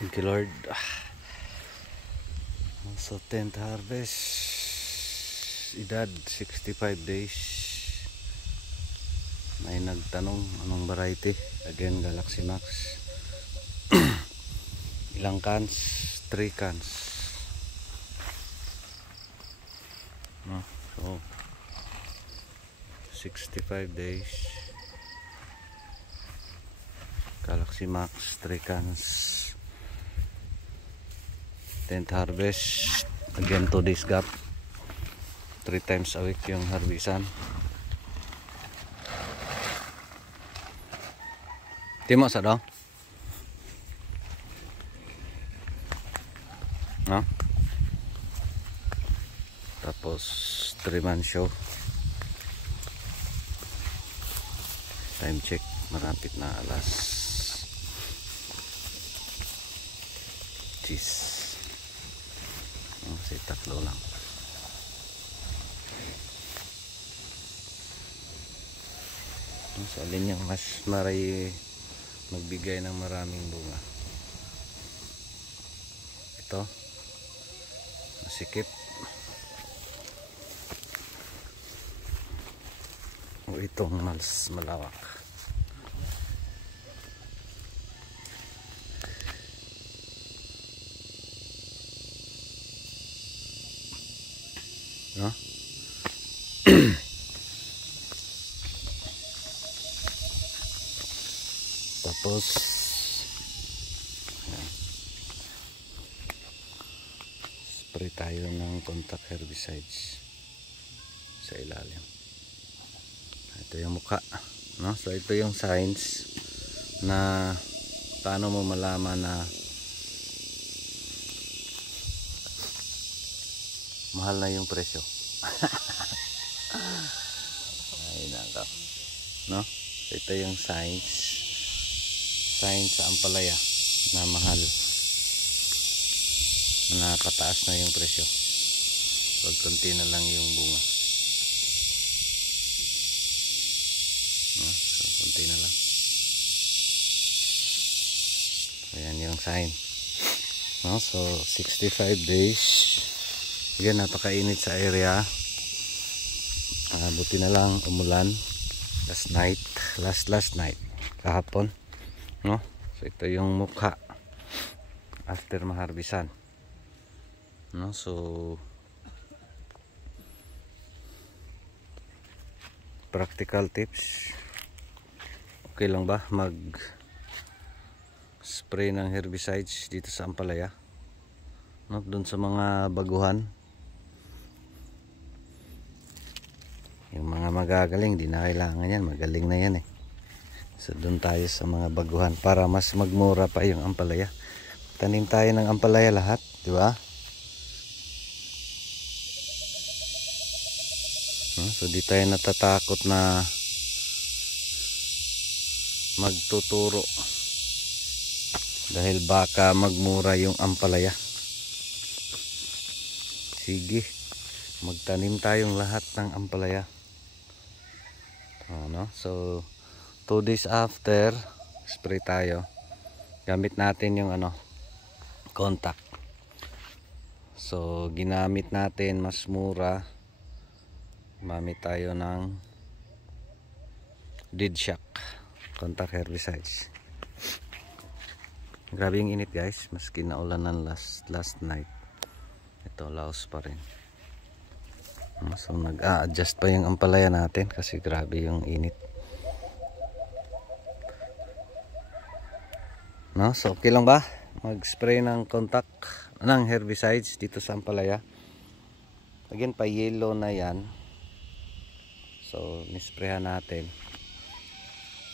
Thank you, Lord. So 10th harvest, edad 65 days. May nagtanong anong variety. Again, Galaxy Max. Ilang cans? 3 cans. No? So 65 days, Galaxy Max, 3 cans. 10th harvest. Again, 2 days gap. 3 times a week yung harbisan. Timo sa daw? No? Tapos 3-man show. Time check, marapit na alas 10. Kasi tatlo lang. Sa alin yung mas magbigay ng maraming bunga? Ito masikip o itong mas malawak? No? Tapos ayan, spray tayo ng contact herbicides sa ilalim. Ito yung mukha, no? So ito yung signs na paano mo malaman na mahal na yung presyo. Ay nako, no? So ito yung signs sa ampalaya na mahal, na pataas na yung presyo. Pag konti na lang yung bunga, no? So konti na lang. Ayan yung sign, no? So 65 days. Again, napakainit sa area. Buti na lang umulan last night kahapon, no? So ito yung mukha after maharbisan, no? So practical tips, okay lang ba mag spray ng herbicides dito sa ampalaya, no? Doon sa mga baguhan, yung mga magagaling, di na kailangan yan, magaling na yan eh. So doon tayo sa mga baguhan para mas magmura pa yung ampalaya. Tanim tayo ng ampalaya lahat, di ba? So di tayo natatakot na magtuturo dahil baka magmura yung ampalaya. Sige, magtanim tayong lahat ng ampalaya. Ano? So 2 days after, spray tayo. Gamit natin yung contact. So ginamit natin mas mura. Gumamit tayo ng Dead Shock contact herbicides. Grabe yung init guys, maski naulanan last night. Ito laos pa rin. So nag-a-adjust pa yung ampalaya natin kasi grabe yung init, no? So okay lang ba mag-spray ng contact ng herbicides dito sa ampalaya? Again, pa yellow na yan. So nisprayan natin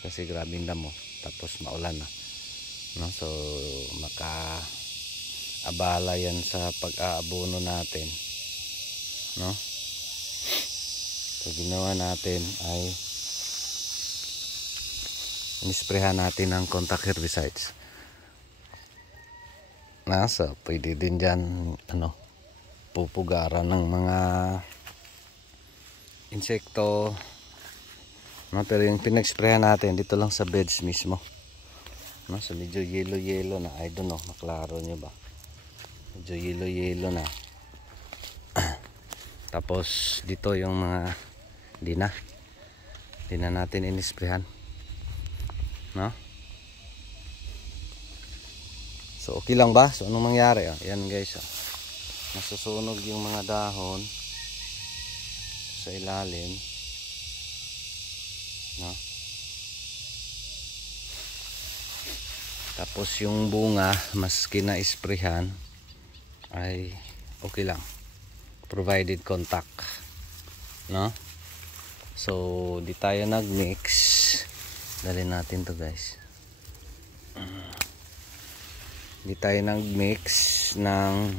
kasi grabe yung damo, tapos maulan na, no? So maka-abala yan sa pag-aabono natin, no? So ginawa natin ay nisprehan natin ng contact herbicides. So pwede din dyan pupugaran ng mga insekto, no? Pero yung pinagsprehan natin dito lang sa beds mismo, no? So medyo yellow na, I don't know, maklaro nyo ba, medyo yellow na. Tapos dito yung mga di na natin inisprehan, no? So okay lang ba? So anong mangyari? Yan guys, nasusunog yung mga dahon sa ilalim, no? Tapos yung bunga mas kina-isprehan ay okay lang, provided contact, no? So di tayo nag-mix. Dalhin natin to guys. Di tayo nag-mix ng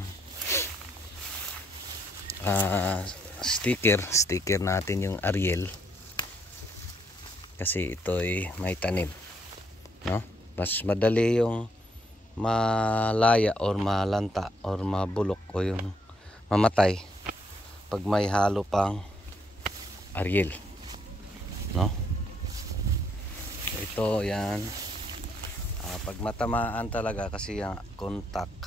sticker natin yung Ariel kasi ito ay may tanim, no? Mas madali yung malaya or malanta or mabulok o yung mamatay pag may halo pang Ariel, no? Ito yan, pag matamaan talaga kasi yung contact,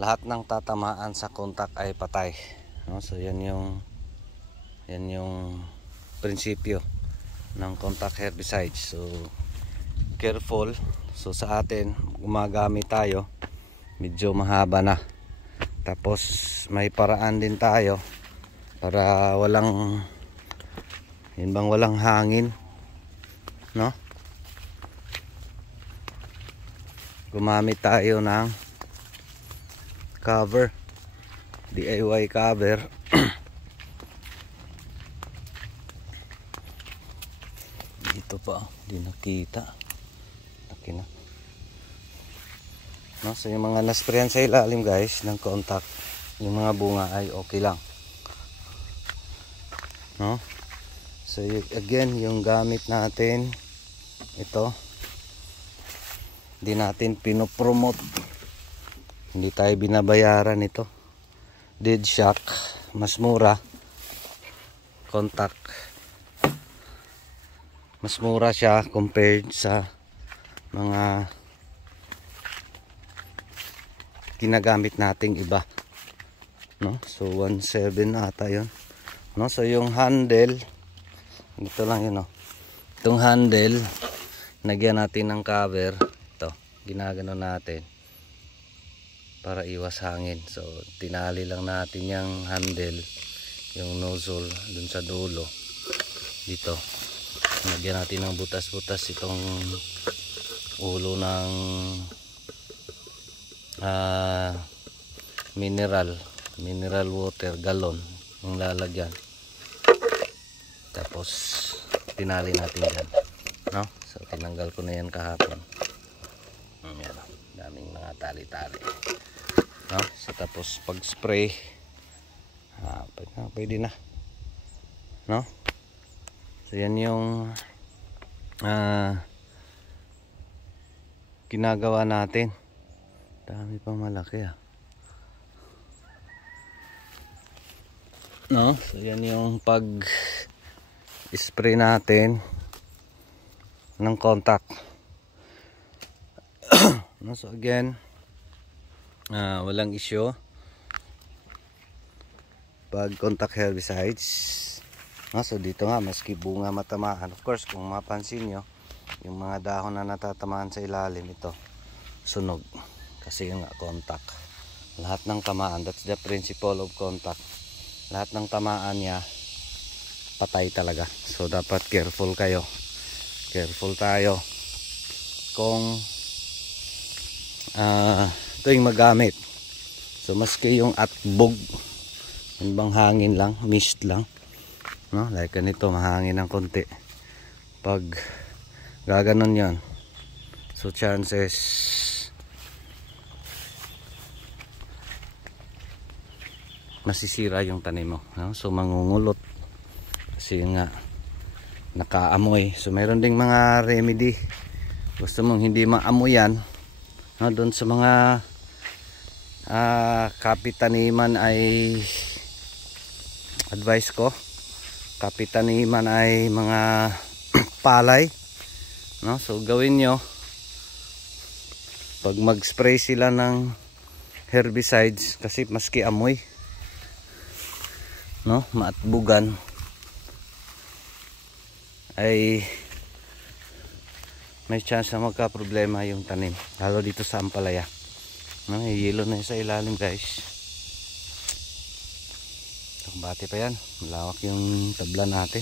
lahat ng tatamaan sa contact ay patay, no? So yan yung prinsipyo ng contact herbicide. So careful. So sa atin gumagamit tayo, medyo mahaba na, tapos may paraan din tayo para walang hangin, no? Gumamit tayo ng cover, DIY cover. Dito pa, di nakita. Okay na. No, so yung mga nasprayan sa ilalim guys ng contact, yung mga bunga ay okay lang, no? So again, yung gamit natin ito, hindi natin pinopromote, hindi tayo binabayaran ito. Dead shock, mas mura. Contact, mas mura siya compared sa mga ginagamit nating iba, no? So 1.7 ata yun, no? So yung handle dito lang yun, no? Itong handle nagyan natin ng cover. Ito ginagano natin para iwas hangin. So tinali lang natin yung handle, yung nozzle dun sa dulo dito. Nagyan natin ng butas-butas itong ulo ng mineral water galon yung lalagyan, tapos tinali natin yan, no? So tinanggal ko na yan kahapon. Yan, daming mga tali-tali, no? So tapos pag spray pwede na, no? So yan yung ginagawa natin. Dami pang malaki, no? So yan yung pag spray natin ng contact. No? So again, walang issue pag contact herbicides, no? So dito nga, maski bunga matamaan, of course kung mapansin nyo, yung mga dahon na natatamaan sa ilalim, ito sunog kasi yung contact. Lahat ng tamaan, that's the principle of contact, lahat ng tamaan niya patay talaga. So dapat careful kayo, careful tayo kung ito yung magamit. So maski yung atbog, yung bang hangin lang, mist lang, no? Like ganito, mahangin ng konti, pag gaganon yon, so chances masisira yung tanim mo, no? So mangungulot kasi nga nakaamoy. So mayroon ding mga remedy, gusto mong hindi maamoy yan, no? Doon sa mga kapitaniman ay advice ko, kapitaniman ay mga palay, no? So gawin nyo pag mag-spray sila ng herbicides, kasi maski amoy, no, maatbugan, ay may chance na magka-problema yung tanim, lalo dito sa ampalaya. No, yelo na yun sa ilalim, guys. Bati pa yan, malawak yung tabla natin.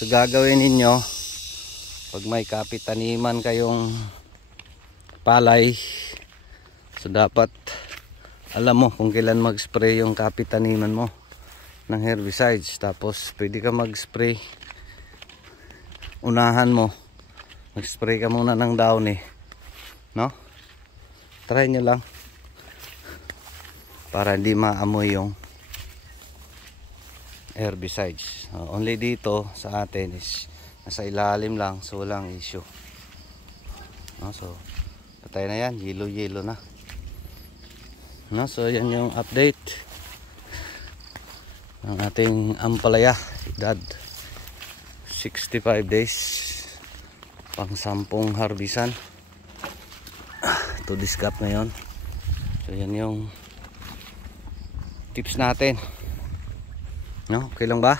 So gagawin ninyo, pag may kapitaniman kayong palay, so dapat alam mo kung kailan mag-spray yung kapitaniman mo ng herbicides. Tapos pwede ka mag-spray, unahan mo, mag-spray ka muna ng downy, no? Try nyo lang para hindi maamoy yung herbicides. Only dito sa atin is nasa ilalim lang, so walang issue, no? So patay na yan, yelo na, no? So yan yung update ng ating ampalaya, edad 65 days, pang 10 harbisan. To discap ngayon. So yan yung tips natin, no? Okay lang ba?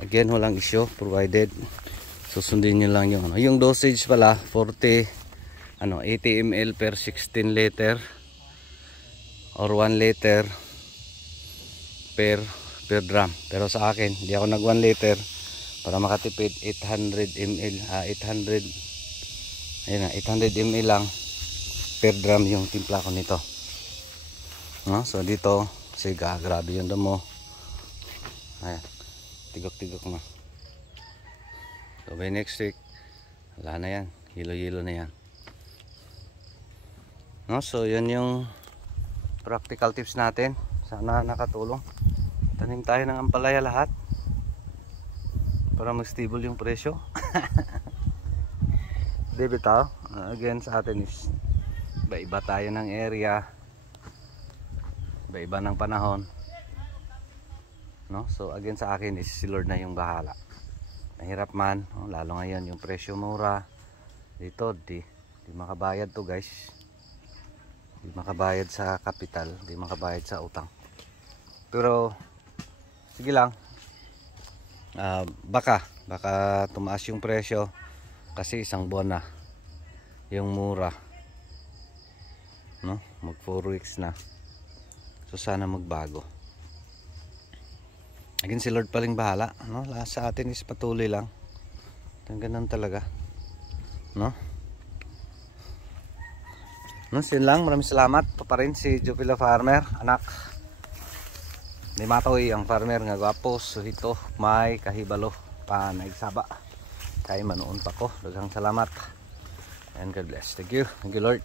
Again, walang issue, provided susundin nyo lang yung yung dosage pala, 80 ml per 16 liter or 1 liter per drum. Pero sa akin, hindi ako nag 1 liter para makatipid. 800 ml, 800 ml lang per drum yung timpla ko nito, no? So dito, siga, grabe yung damo. Ayan, tigok na. So by next week, wala na yan, yelo na yan, no? So yan yung practical tips natin. Sana nakatulong. Tanim tayo ng ampalaya lahat para mag-stable yung presyo. Debitaw, again sa atin is iba tayo ng area, iba ng panahon, no? So again sa akin is si Lord na yung bahala. Mahirap man, no? Lalo ngayon yung presyo mura dito, di makabayad to, guys. Di makabayad sa kapital, di makabayad sa utang. Pero sige lang, baka tumaas yung presyo kasi isang buwan na yung mura, no? Mag 4 weeks na. So sana magbago. Again, si Lord paling bahala, no? Sa atin is patuloy lang. Ganun talaga, no? No, sin lang. Maraming salamat pa rin si Jupila Farmer, anak ni Matoy, ang farmer nga gwapo, suhito, may kahibalo pa nagsaba kay manuon pa ko. Daghang salamat and God bless. Thank you Lord.